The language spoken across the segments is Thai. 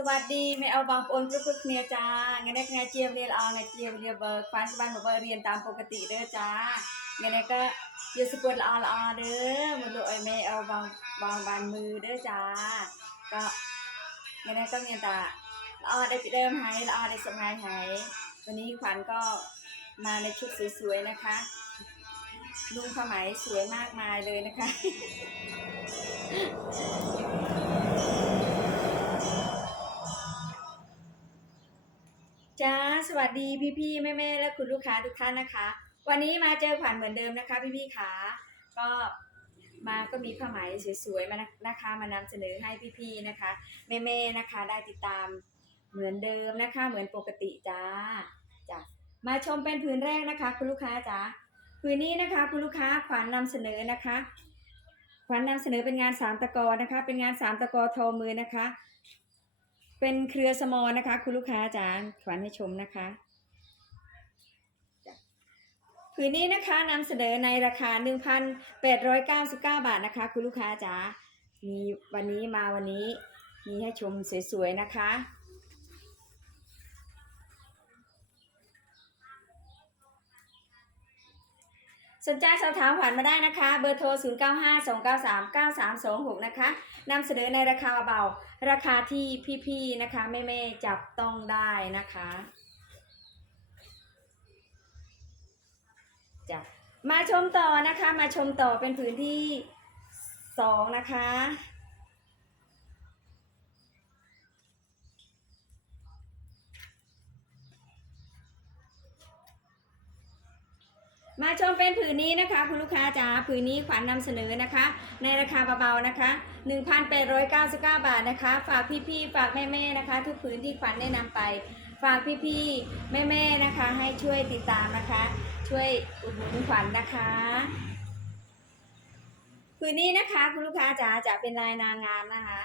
สวัสดีไม่เอาบางปนทุกๆគ្នាจ้างั้นได้ไงเจียมเรียนเอาไงเจียมเรียนเบอร์ฟันบ้านบอกว่าเรียนตามปกติเด้อจ้างั้นได้ก็อย่สกดละอลอเด้อมันดูไอ้แม่เอาบางบางบานมือเด้อจ้าก็งั้นได้ก็เรียตาละอได้ไปเดิมหายละอได้สมัยหายวันนี้ขวัญก็มาในชุดสวยๆนะคะลุงผ้าไหมสวยมากมายเลยนะคะ จ้าสวัสดีพี่พี่แม่แม่และคุณลูกค้าทุกท่านนะคะ วันนี้มาเจอขวัญเหมือนเดิมนะคะ พี่พี่ขาก็มาก็มีผ้าไหมสวยๆมานะคะมานำเสนอให้พี่พี่นะคะ แม่แม่นะคะได้ติดตามเหมือนเดิมนะคะ เหมือนปกติจ้าจ้ะมาชมเป็นผืนแรกนะคะ คุณลูกค้าจ้าผืนนี้นะคะ คุณลูกค้าขวัญนำเสนอนะคะขวัญนำเสนอเป็นงานสามตะกอนะคะ เป็นงานสามตะกอทอมือนะคะ เป็นเครือสมอนะคะ คุณลูกค้าจ๋าขวัญให้ชมนะคะจ้ะผืนนี้นะคะนำเสนอในราคา 1,899 บาทนะคะ คุณลูกค้าจ๋ามีวันนี้มาวันนี้มีให้ชมสวยๆนะคะ สนใจสอบถามขวัญมาได้นะคะ เบอร์โทร 0952939326 นะคะนำเสนอในราคาเบาๆราคาที่พี่ๆนะคะแม่ๆจับต้องได้นะคะจ้ะมาชมต่อนะคะ มาชมต่อเป็นผืนที่สองนะคะ มาชมเป็นผืนนี้นะคะ คุณลูกค้าจ๋าผืนนี้ขวัญนำเสนอนะคะ ในราคาเบาๆนะคะ 1,899 บาทนะคะ ฝากพี่ๆฝากแม่ๆนะคะ ทุกผืนที่ขวัญแนะนำไป ฝากพี่ๆแม่ๆนะคะ ให้ช่วยติดตามนะคะ ช่วยอุดหนุนขวัญนะคะผืนนี้นะคะ คุณลูกค้าจ๋าจะเป็นลายนางงามนะคะ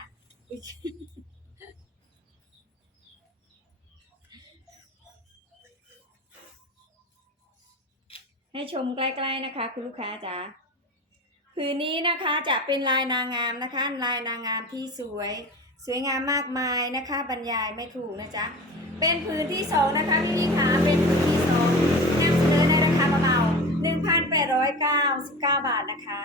ให้ชมใกล้ๆนะคะ คุณลูกค้าจ๋าผืนนี้นะคะจะเป็นลายนางงามนะคะ ลายนางงามที่สวย สวยงามมากมายนะคะ บรรยายไม่ถูกนะจ๊ะเป็นผืนที่สองนะคะพี่นี่ขาเป็นผืนที่สองนำเสนอในราคาเบาๆ1,899บาทนะคะ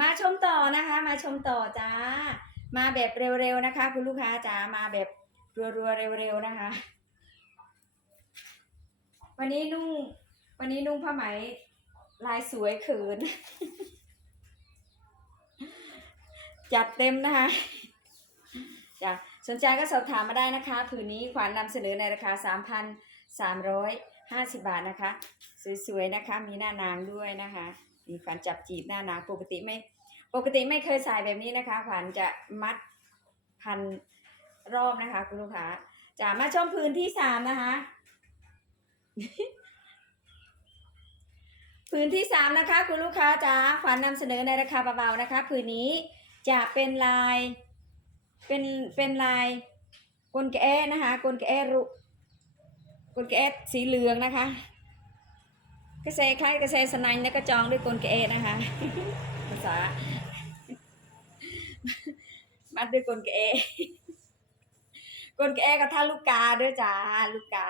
มาชมต่อนะคะ มาชมต่อจ้า มาแบบเร็วๆนะคะ คุณลูกค้าจ๋ามาแบบรัวๆเร็วๆนะคะ วันนี้นุ่ง วันนี้นุ่งผ้าไหมลายสวยเขิน จัดเต็มนะคะจ้ะสนใจก็สอบถามมาได้นะคะ ผืนนี้ขวัญนำเสนอในราคา 3,350 บาทนะคะ สวยๆนะคะ มีหน้านางด้วยนะคะ มีขวัญจับจีบหน้านางปกติไม่ ปกติไม่เคยใส่แบบนี้นะคะขวัญจะมัดพันรอบนะคะคุณลูกค้าจะมาชมพื้นที่สามนะคะ พื้นที่สามนะคะ คุณลูกค้าจ๋าขวัญนำเสนอในราคาเบาๆนะคะพื้นนี้จะเป็นลาย เป็นเป็นลายกลแกะนะคะกลแกะรุกลแกะสีเหลืองนะคะกระเซคล้ายกระเซสนันและกระจองด้วยกลแกะนะคะ ษา มัดด้วยกลแกะกลแกะกับท่าลูกกาด้วยจ้าลูกกา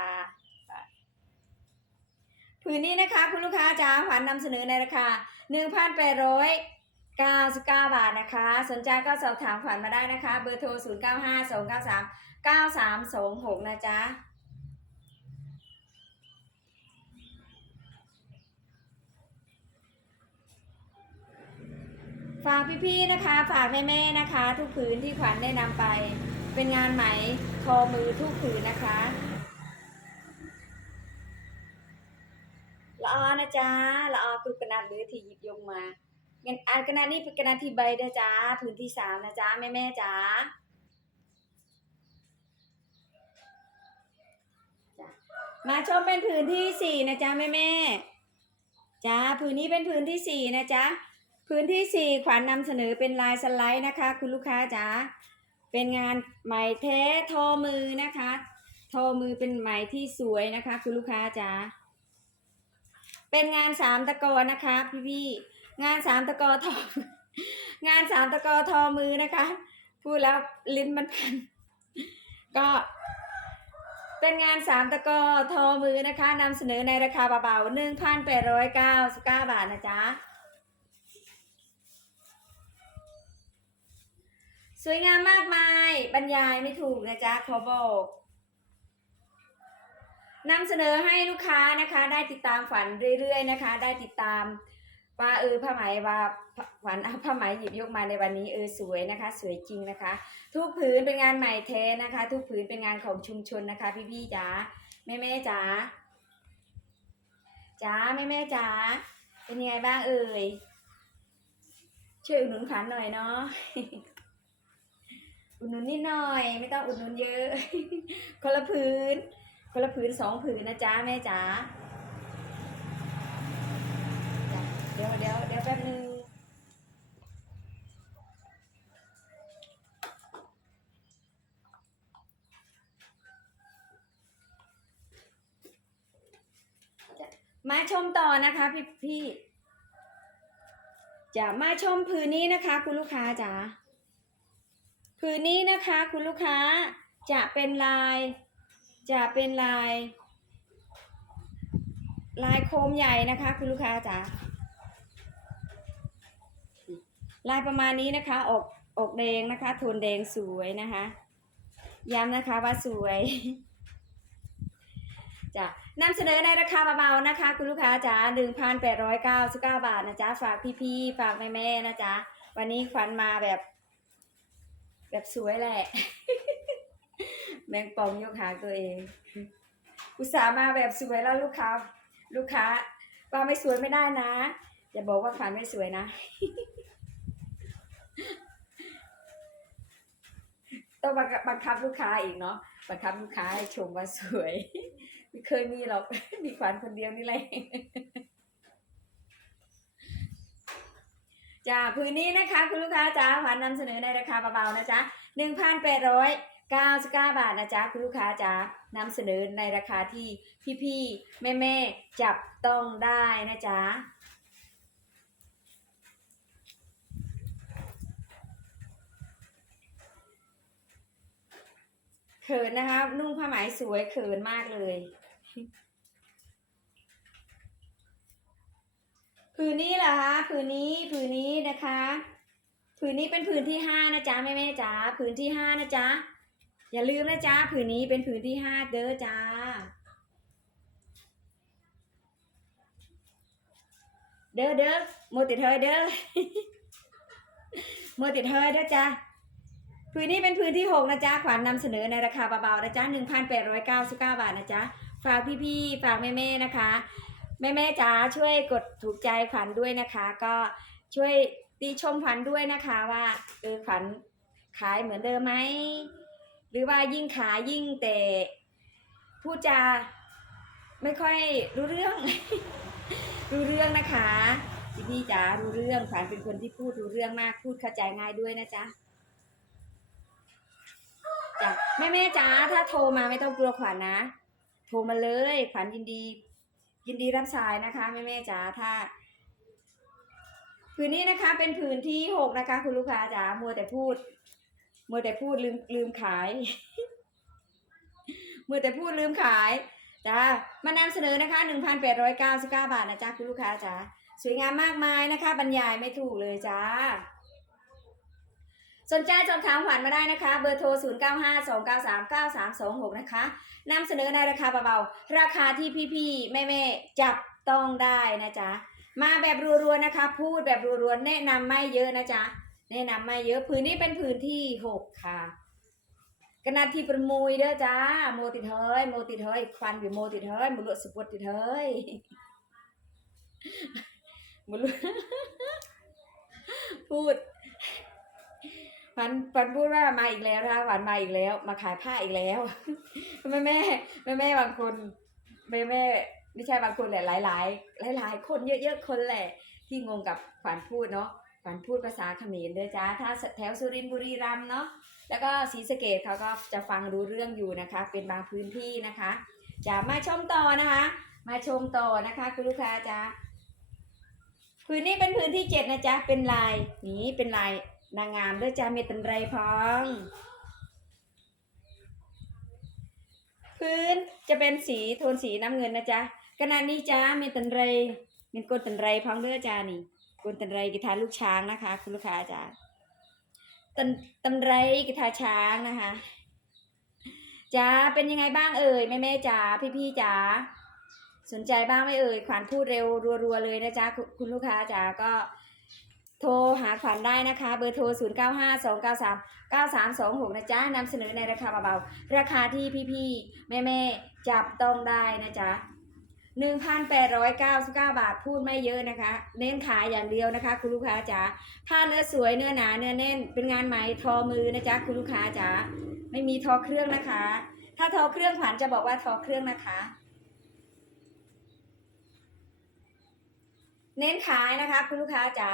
ผืนนี้นะคะ คุณลูกค้าจ้าขวัญนำเสนอในราคา1,899บเก้าบาทนะคะ สนใจก็สอบถามขวัญมาได้นะคะ เบอร์โทร095293 9326นะจ๊ะ ฝากพี่ๆนะคะ ฝากแม่ๆนะคะ ทุกผืนที่ขวัญได้นำไป เป็นงานไหมทอมือทุกผืนนะคะละออนะจ๊ะละออคือกระนาดหรือที่หยิบยกมางั้นอันกระนาดนี้เป็นกระนาดที่ใบนะจ๊ะผืนที่สามนะจ๊ะแม่ๆจ๊ะจ้ะมาชมเป็นผืนที่สี่นะจ๊ะแม่ๆจ้าผืนนี้เป็นผืนที่สี่นะจ๊ะ พื้นที่สี่ขวัญนำเสนอเป็นลายสไลด์นะคะ คุณลูกค้าจ๋าเป็นงานไหมแท้ทอมือนะคะ ทอมือเป็นไหมที่สวยนะคะ คุณลูกค้าจ๋าเป็นงานสามตะกอนะคะพี่พี่งานสามตะกอทองานสามตะกอทอมือนะคะ พูดแล้วลิ้นมันพัน ก็ เป็นงานสามตะกอทอมือนะคะนำเสนอในราคาเบาๆหนึ่งพันแปดร้อยเก้าสิบเก้าบาทนะจ๊ะ สวยงามมากมาย บรรยายไม่ถูกนะจ๊ะขอบอกนำเสนอให้ลูกค้านะคะ ได้ติดตามฝันเรื่อยๆนะคะ ได้ติดตามว่าเออผ้าไหมว่าฝันเอาผ้าไหมหยิบยกมาในวันนี้เออสวยนะคะ สวยจริงนะคะ ทุกผืนเป็นงานใหม่เทนะคะ ทุกผืนเป็นงานของชุมชนนะคะ พี่ๆจ๋าแม่ๆจ๋าจ๋าแม่แม่ๆจ๋าเป็นยังไงบ้างเอ่ยช่วยอุดหนุนขันหน่อยเนาะ อุดหนุนนิดหน่อย ไม่ต้องอุดหนุนเยอะ คนละผืนคนละผืนสองผืนนะจ๊ะแม่จ๋าเดี๋ยวเดี๋ยวเดี๋ยวแป๊บนึงมาชมต่อนะคะพี่พี่จะมาชมผืนนี้นะคะ คุณลูกค้าจ๋า ผืนนี้นะคะคุณลูกค้าจะเป็นลาย จะเป็นลาย ลายโคมใหญ่นะคะคุณลูกค้าจ๋าลายประมาณนี้นะคะ อกอกแดงนะคะโทนแดงสวยนะคะ ย้ำนะคะว่าสวยจ้ะนำเสนอในราคาเบาๆนะคะ คุณลูกค้าจ๋า1,899บาทนะจ๊ะ ฝากพี่ๆ ฝากแม่ๆ นะจ๊ะ วันนี้ขวัญมาแบบ แบบสวยแหละ แมงปองยกหาตัวเอง อุตส่าห์มาแบบสวยแล้วลูกค้า ลูกค้าว่าไม่สวยไม่ได้นะอย่าบอกว่าขวัญไม่สวยนะ ต้องบังบบังคับลูกค้าอีกเนาะบังคับลูกค้าให้ชมว่าสวย ไม่เคยมีหรอกมีขวัญคนเดียวนี่แหละ จ้าพื้นนี้นะคะคุณลูกค้าจ้าขวัญนำเสนอในราคาเบาๆนะจ๊ะหนึ่งพันแปดร้อยเก้าสิบเก้าบาทนะจ๊ะคุณลูกค้าจ้านำเสนอในราคาที่พี่ๆแม่ๆจับต้องได้นะจ๊ะเขินนะคะนุ่งผ้าไหมสวยเขินมากเลย ผืนนี้เหรอคะผืนนี้ผืนนี้นะคะ ผืนนี้เป็นผืนที่ห้านะจ๊ะแม่แม่จ๋าผืนที่ห้านะจ๊ะอย่าลืมนะจ๊ะผืนนี้เป็นผืนที่ห้าเด้อจ้าเด้อเด้อโมติดเฮยเด้อโมติดเฮยเด้อจ้าผืนนี้เป็นผืนที่หกนะจ๊ะ ขวัญนำเสนอในราคาเบาๆนะจ๊ะหนึ่งพันแปดร้อยเก้าสิบเก้าบาทนะจ๊ะ ฝากพี่ๆ ฝากแม่ๆ นะคะ แม่แม่จ๋าช่วยกดถูกใจขวัญด้วยนะคะ ก็ช่วยตีชมขวัญด้วยนะคะว่าเออขวัญขายเหมือนเดิมไหมหรือว่ายิ่งขายยิ่งแต่พูดจาไม่ค่อยรู้เรื่อง รู้เรื่องนะคะพี่พี่จ๋ารู้เรื่องขวัญเป็นคนที่พูดรู้เรื่องมากพูดเข้าใจง่ายด้วยนะจ๊ะจ้ะแม่แม่จ๋าถ้าโทรมาไม่ต้องกลัวขวัญนะ โทรมาเลยขวัญยินดี ยินดีรับสายนะคะแม่แม่จ๋าถ้าผืนนี้นะคะ เป็นผืนที่หกนะคะ คุณลูกค้าจ๋ามัวแต่พูด มัวแต่พูดลืมลืมขายมัวแต่พูดลืมขายจ้ามานำเสนอนะคะหนึ่งพันแปดร้อยเก้าสิบเก้าบาทนะจ๊ะคุณลูกค้าจ๋าสวยงามมากมายนะคะ บรรยายไม่ถูกเลยจ้า สนใจสอบถามขวัญมาได้นะคะ เบอร์โทร 0 9 5 2 9 3 9 3 2 6 นะคะนำเสนอในราคาเบาๆ ราคาที่พี่ๆ แม่ๆ จับต้องได้นะจ๊ะ มาแบบรัวๆนะคะ พูดแบบรัวๆ แนะนำไม่เยอะนะจ๊ะ แนะนำไม่เยอะผืนนี้เป็นผืนที่ 6 ค่ะกนาที่ประมุยเด้อจ้า โมติดเฮ้ยโมติดเฮ้ยควันอยู่โมติดเฮ้ยมุลุสุปวดติดเฮ้ยมุลุพูด ฝันฝันพูดว่ามาอีกแล้วนะคะหวานมาอีกแล้ว มาขายผ้าอีกแล้วแม่แม่แม่แม่บางคนแม่แม่ไม่ใช่บางคนแหละหลายหลายหลายหลายคนเยอะๆคนแหละ ที่งงกับขวัญพูดเนาะขวัญพูดภาษาเขมรเด้อจ้าถ้าแถวสุรินทร์บุรีรัมย์เนาะแล้วก็ศรีสะเกดเขาก็จะฟังรู้เรื่องอยู่นะคะ เป็นบางพื้นที่นะคะจะมาชมต่อนะคะ มาชมต่อนะคะ คุณลูกค้าจ้าผืนนี้เป็นผืนที่เจ็ดนะจ๊ะเป็นลายนี้เป็นลาย นางงามด้วยจ้าเมตันไรพองพื้นจะเป็นสีโทนสีน้ำเงินนะจ๊ะขณะนี้จ้าเมตันไรเงินกลตันไรพองเด้อจ้านี่กลตันไรกีทาลูกช้างนะคะ คุณลูกค้าจ้าตันตันไรกีทาช้างนะคะจ้าเป็นยังไงบ้างเอ่ยแม่แม่จ้าพี่พี่จ้าสนใจบ้างไหมเอ่ยขวัญพูดเร็วรัวๆเลยนะจ๊ะคุณคุณลูกค้าจ้าก็ โทรหาขวัญได้นะคะ เบอร์โทร 0 9 5 2 9 3 9 3 2 6 นะจ๊ะนำเสนอในราคาเบาๆ ราคาที่พี่ๆ แม่ๆ จับต้องได้นะจ๊ะ1,899 บาทพูดไม่เยอะนะคะ เน้นขายอย่างเดียวนะคะ คุณลูกค้าจ๋าผ้าเนื้อสวยเนื้อหนาเนื้อแน่น เป็นงานไหมทอมือนะจ๊ะคุณลูกค้าจ๋าไม่มีทอเครื่องนะคะ ถ้าทอเครื่องขวัญจะบอกว่าทอเครื่องนะคะเน้นขายนะคะ คุณลูกค้าจ๋า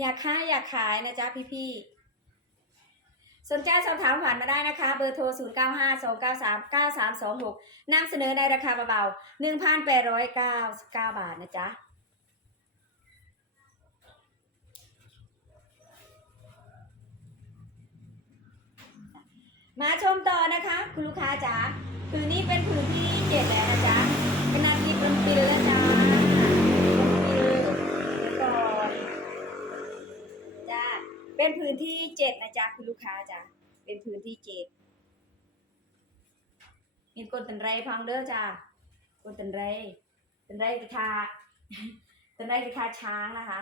อยากขาอยากขายนะจ๊ะพี่ๆ สนใจสอบถามขวัญมาได้นะคะ เบอร์โทร 0 9 5 2 9 3 9 3 2 6นำเสนอในราคาเบาๆ1,899 บาทนะจ๊ะมาชมต่อนะคะ คุณลูกค้าจ๋าผืนนี้เป็นผืนที่เจ็ดแล้วนะจ๊ะเป็นนาทีเป็นปีแล้วจ้าเป็นปีก่อนจ้า เป็นพื้นที่เจ็ดนะจ๊ะคุณลูกค้าจ้ะเป็นพื้นที่เจ็ดมีกดตันไรพังเด้อจ้ากดตันไรตันไรกระทาตันไรกระทาช้างนะคะ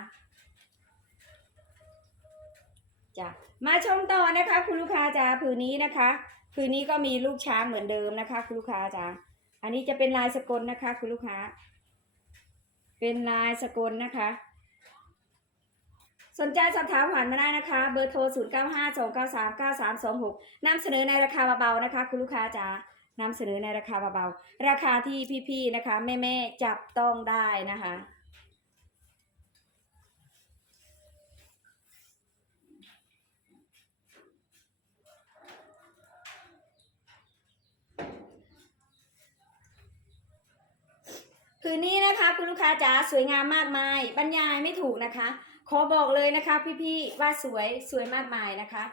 จ้ะมาชมต่อนะคะ คุณลูกค้าจ้าผืนนี้นะคะผืนนี้ก็มีลูกช้างเหมือนเดิมนะคะ คุณลูกค้าจ้าอันนี้จะเป็นลายสกลนะคะ คุณลูกค้า เป็นลายสกลนะคะ สนใจสอบถามขวัญมาได้นะคะ เบอร์โทร 0 9 5 2 9 3 9 3 2 6นำเสนอในราคาเบาๆนะคะ คุณลูกค้าจ๋านำเสนอในราคาเบาๆราคาที่พี่ๆนะคะแม่ๆจับต้องได้นะคะคืนนี้นะคะคุณลูกค้าจ๋าสวยงามมากมายบรรยายไม่ถูกนะคะ ขอบอกเลยนะคะพี่ๆว่าสวยสวยมากมายนะคะ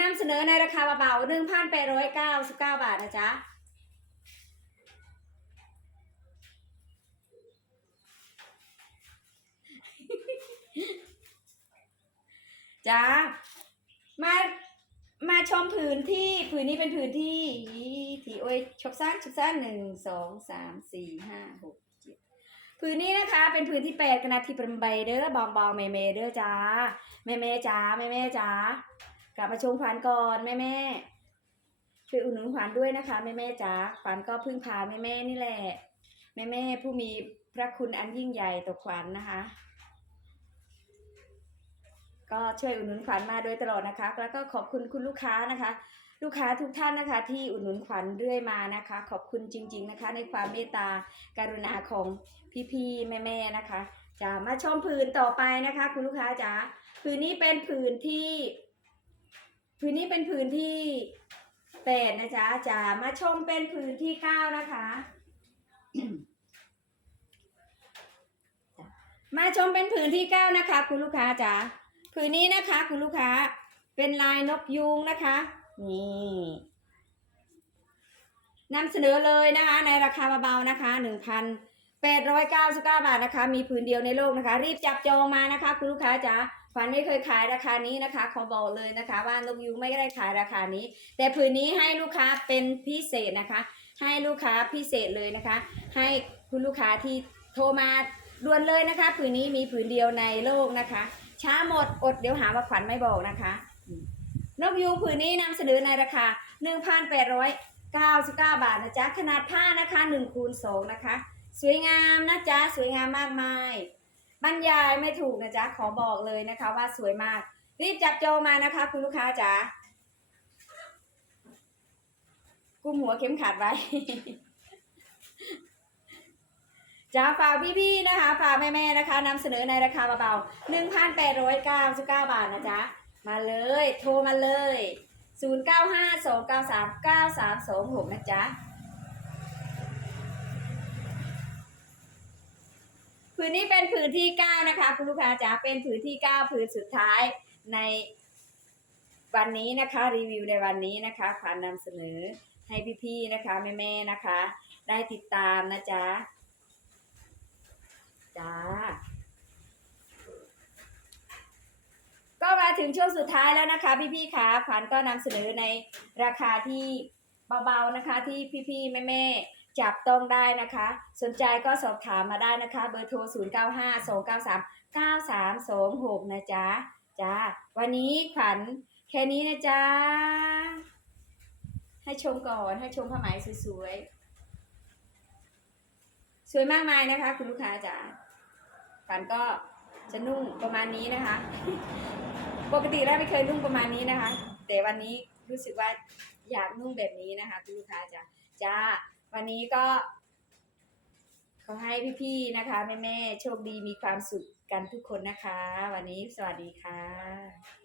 นำเสนอในราคาเบาๆหนึ่งพันแปดร้อยเก้าสิบเก้าบาทนะจ๊ะจ้ามามาชมผืนที่ผืนนี้เป็นผืนที่ที่โอ้ยชกซ้านชกซ้านหนึ่งสองสามสี่ห้าหก ผืนนี้นะคะเป็นผืนที่แปดกันนะที่เป็นใบเด้อบองบองเมเมเด้อจ้าแม่แม่จ้าแม่แม่จ้ากลับมาชมขวัญก่อนแม่แม่ช่วยอุดหนุนขวัญด้วยนะคะแม่แม่จ้าขวัญก็พึ่งพาแม่แม่นี่แหละแม่แม่ผู้มีพระคุณอันยิ่งใหญ่ต่อขวัญนะคะ ก็ช่วยอุดหนุนขวัญมาโดยตลอดนะคะ แล้วก็ขอบคุณคุณลูกค้านะคะ ลูกค้าทุกท่านนะคะ ที่อุดหนุนขวัญเรื่อยมานะคะ ขอบคุณจริง ๆนะคะ ในความเมตตาการุณาของ พี่ๆแม่ๆนะคะ จะมาชมผืนต่อไปนะคะ คุณลูกค้าจ๋าผืนนี้เป็นผืนที่ผืนนี้เป็นผืนที่แปดนะจ๊ะจะมาชมเป็นผืนที่เก้านะคะ มาชมเป็นผืนที่เก้านะคะ คุณลูกค้าจ๋าผืนนี้นะคะ คุณลูกค้าเป็นลายนกยูงนะคะนี่นำเสนอเลยนะคะ ในราคาเบาๆนะคะหนึ่งพัน แปดร้อยเก้าสิบเก้าบาทนะคะ มีผืนเดียวในโลกนะคะ รีบจับจองมานะคะ คุณลูกค้าจ๋าฝันไม่เคยขายราคานี้นะคะขอบอกเลยนะคะว่านกยูไม่ได้ขายราคานี้ แต่ผืนนี้ให้ลูกค้าเป็นพิเศษนะคะ ให้ลูกค้าพิเศษเลยนะคะ ให้คุณลูกค้าที่โทรมาด่วนเลยนะคะ ผืนนี้มีผืนเดียวในโลกนะคะ ช้าหมดอดเดี๋ยวหาว่าขวัญไม่บอกนะคะนกยูงผืนนี้นำเสนอในราคา 1,899 บาทนะจ๊ะขนาดผ้านะคะ1คูณ2นะคะ สวยงามนะจ๊ะสวยงามมากมายบรรยายไม่ถูกนะจ๊ะขอบอกเลยนะคะว่าสวยมาก รีบจับโจองมานะคะคุณลูกค้าจ๋ากุมหัวเข็มขัดไว้จ้าฝากพี่ๆนะคะฝากแม่ๆนะคะนำเสนอในราคาเบาๆ1,899 บาทนะจ๊ะมาเลยโทรมาเลย 0952939326 นะจ๊ะ ผืนนี้เป็นผืนที่เก้านะคะคุณลูกค้าจ๋าเป็นผืนที่เก้าผืนสุดท้ายในวันนี้นะคะรีวิวในวันนี้นะคะขวัญนำเสนอให้พี่ๆนะคะแม่ๆนะคะ ได้ติดตามนะจ๊ะจ้าก็มาถึงช่วงสุดท้ายแล้วนะคะ พี่ๆค่ะขวัญก็นำเสนอในราคาที่เบาๆนะคะที่พี่ๆแม่ๆ จับต้องได้นะคะ สนใจก็สอบถามมาได้นะคะ เบอร์โทร 0 9 5 2 9 3 9 3 2 6 นะจ๊ะจ้าวันนี้ขวัญแค่นี้นะจ๊ะ ให้ชมก่อนให้ชมผ้าไหมสวยๆ สวยมากมายนะคะ คุณลูกค้าจ๋าขวัญก็จะนุ่งประมาณนี้นะคะ ปกติแล้วไม่เคยนุ่งประมาณนี้นะคะ แต่วันนี้รู้สึกว่าอยากนุ่งแบบนี้นะคะ คุณลูกค้าจ้าจ้า วันนี้ก็ ขอให้พี่ๆนะคะแม่ๆโชคดีมีความสุขกันทุกคนนะคะ วันนี้สวัสดีค่ะ